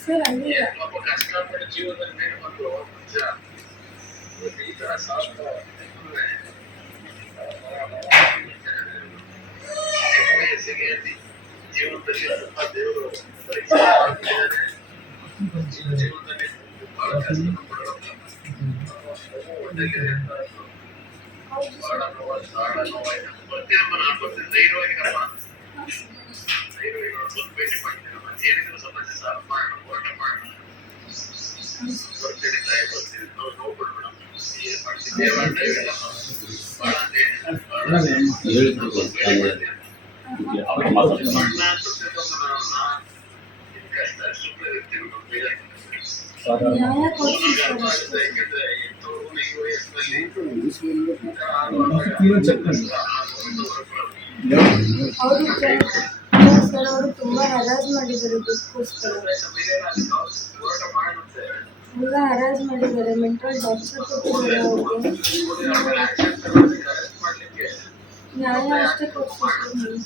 Sir ಅಲ್ಲಿ ಕಷ್ಟಪಟ್ಟು ಜೀವನದಲ್ಲಿ ಮೇಲೆ ಬಂದು ಈ ತರ ಜೀವನದಲ್ಲಿ ತುಂಬಾ ದೇವರು ಪರೀಕ್ಷೆ ಮಾಡ್ತಿದ್ದಾರೆ. ಜೀವನದಲ್ಲಿ ಬಹಳ ಕಷ್ಟಪಟ್ಟು ಬಹಳ ನೋವಾಯ್ತು. ಬರ್ತೀನಮ್ಮ, ನಾನು ಬರ್ತೀನಿ, ಧೈರ್ಯವಾಗಿರಮ್ಮ, ಧೈರ್ಯವಾಗಿ ಭೇಟಿ ಮಾಡ್ತೀನಮ್ಮ. ಏನಿದ್ರು ಸಮಸ್ಯೆ ಸಾಲ್ವ್ ಮಾಡೋಣ, ಹೋರಾಟ ಮಾಡೋಣ. ಬರ್ತೀನಿ ತಾಯಿ, ಬರ್ತೀನಿ, ನೋವು ಕೊಡ್ಬೇಡ. ಏನ್ ಮಾಡ್ತೀನಿ ದೇವಾಲಯವೆಲ್ಲ ಬಹಳ ಕಷ್ಟ ಸುಮ್ಮನೆ ಇರ್ತೀವಿ. ನ್ಯಾಯ ಕೊಡ್ತೀವಿ ಸರ್. ಸರ್ ಅವರು ತುಂಬಾ ಹರಾಜ್ ಮಾಡಿದ್ದಾರೆ ದುಡ್ಡುಗೋಸ್ಕರ, ಎಲ್ಲ ಹರಾಜ್ ಮಾಡಿದ್ದಾರೆ, ಮೆಂಟಲ್ ಟಾರ್ಚರ್ ಕೊಟ್ಟಿದ್ದಾರೆ ಅವ್ರಿಗೆ. ನ್ಯಾಯ ಅಷ್ಟೇ ಕೊಡ್ತೀವಿ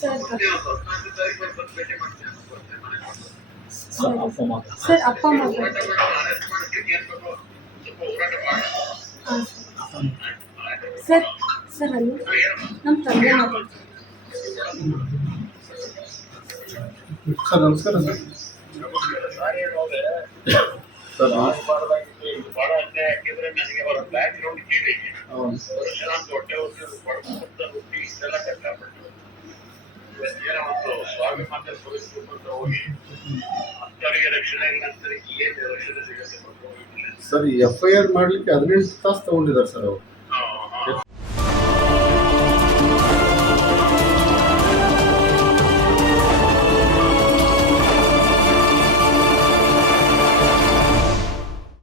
ಸರ್. ಸರ್ ಅಪ್ಪ ಮಗ. ಹಾಂ ಸರ್. ಸರ್ ಅಲ್ಲಿ ನಮ್ಮ ತಂದೆ ಮಾತಾಡ್ತಾರೆ. ಸರ್ ನಮಸ್ಕಾರ ಸರ್. ಸರ್ ಬಹಳ ಅನ್ಯಾಯ ಹಾಕಿದ್ರೆ ನನಗೆ ಅವರ ಬ್ಯಾಕ್ ಗ್ರೌಂಡ್ ಕೇಳಿ ವರ್ಷ ಹೊಟ್ಟೆ ಹುಟ್ಟಿ ಇಷ್ಟೆಲ್ಲ ಕಷ್ಟಪಟ್ಟು ಏನೋ ಒಂದು ಸ್ವಾಭಿಮಾನ ಸುರಿಸ್ಬೇಕಂತ ಹೋಗಿ ಅಂತವರಿಗೆ ರಕ್ಷಣೆ ನಂತರ ಏನು ರಕ್ಷಣೆ ಸಿಗುತ್ತೆ. ಸರ್ FIR ಮಾಡಲಿಕ್ಕೆ 18 ತಾಸು ತಗೊಂಡಿದ್ದಾರೆ ಸರ್ ಅವರು.